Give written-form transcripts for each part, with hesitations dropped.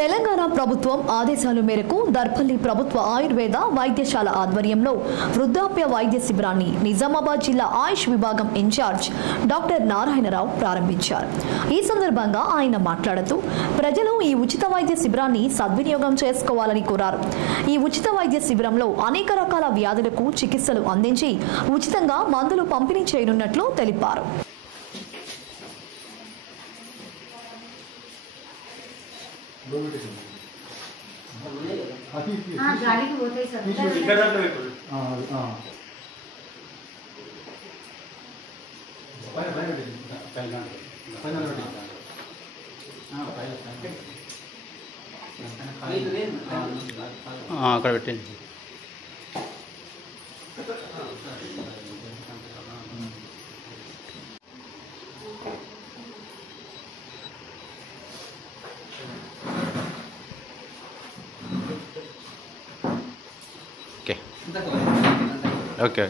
తెలంగాణ ప్రభుత్వం ఆదేశాల మేరకు దర్పల్లి ప్రభుత్వ ఆయుర్వేద వైద్యశాల ఆధ్వర్యంలో వృద్ధాప్య వైద్య శిబిరాన్ని నిజామాబాద్ జిల్లా ఆయుష్ విభాగం ఇన్ఛార్జ్ డాక్టర్ నారాయణరావు ప్రారంభించారు. ఈ సందర్భంగా ఆయన మాట్లాడుతూ ప్రజలు ఈ ఉచిత వైద్య శిబిరాన్ని సద్వినియోగం చేసుకోవాలని కోరారు. ఈ ఉచిత వైద్య శిబిరంలో అనేక రకాల వ్యాధులకు చికిత్సలు అందించి ఉచితంగా మందులు పంపిణీ చేయనున్నట్లు తెలిపారు. गाड़ी होते ही सब అక్కడ పెట్టండి. ఓకే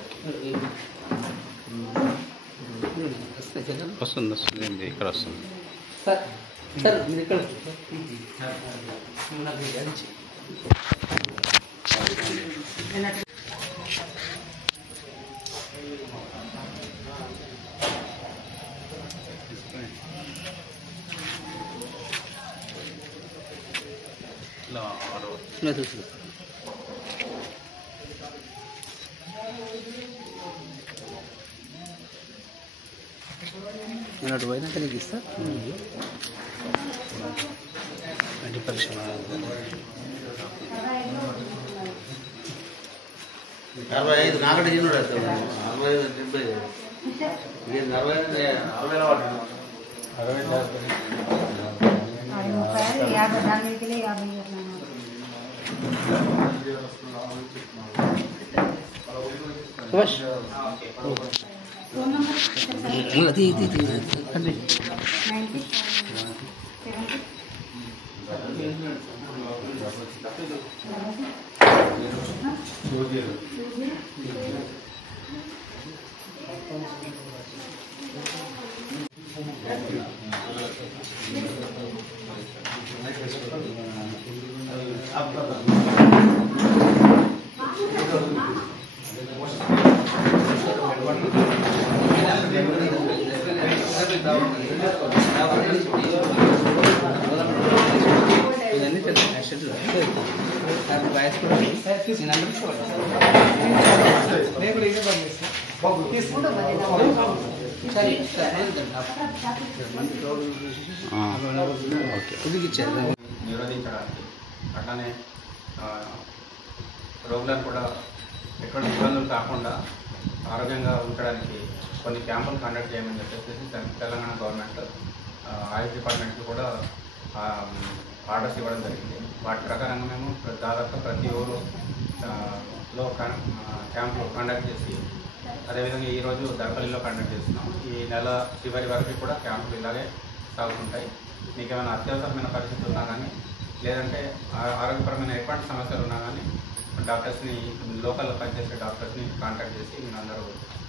వస్తుంది ఇక్కడ వస్తుంది సార్ మీరు ఇక్కడ నేను అటు పోయినాక నీకు ఇస్తా. అంటే పరీక్ష 45 నాగడి చిన్నోడు 45 నిరోధించడానికి అట్లానే రోగులను కూడా ఎటువంటి ఇబ్బందులు కాకుండా ఆరోగ్యంగా ఉంచడానికి కొన్ని క్యాంపులు కండక్ట్ చేయమని చెప్పేసి తెలంగాణ గవర్నమెంట్ ఆయుష్ డిపార్ట్మెంట్కి కూడా ఆర్డర్స్ ఇవ్వడం జరిగింది. వాటి ప్రకారంగా మేము దాదాపు ప్రతి ఊరులో క్యాంపులు కండక్ట్ చేసి అదేవిధంగా ఈరోజు దర్పల్లిలో కండక్ట్ చేస్తున్నాం. ఈ నెల చివరి వరకు కూడా క్యాంపులు ఇలాగే సాగుతుంటాయి. మీకు ఏమైనా అత్యవసరమైన పరిస్థితులు ఉన్నా కానీ లేదంటే ఆరోగ్యపరమైన ఎటువంటి సమస్యలు ఉన్నా కానీ డాక్టర్స్ని లోకల్లో పనిచేసే డాక్టర్స్ని కాంటాక్ట్ చేసి మీరు అందరూ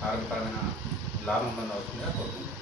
ఆరోగ్యపరమైన లాభం పొందవలసిందిగా కోరుకుంటున్నాం.